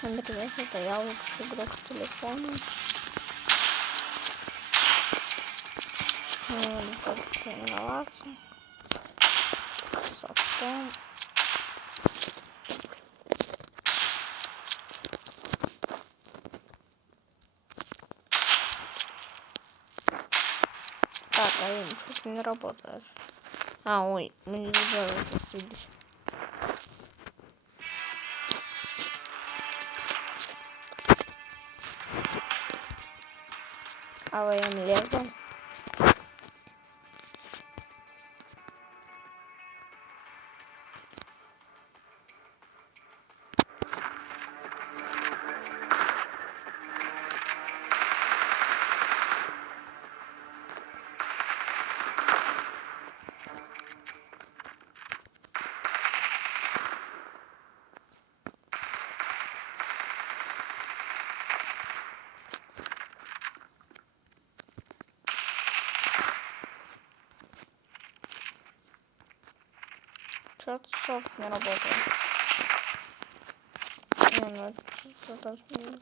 Всем привет, это я, лучший игрок с телефона. Как тренироваться с автом. Так, а что-то не работает. Ой, мы не запустились. АВМ Лего. Что-то софт не работает. Ну, это даже не...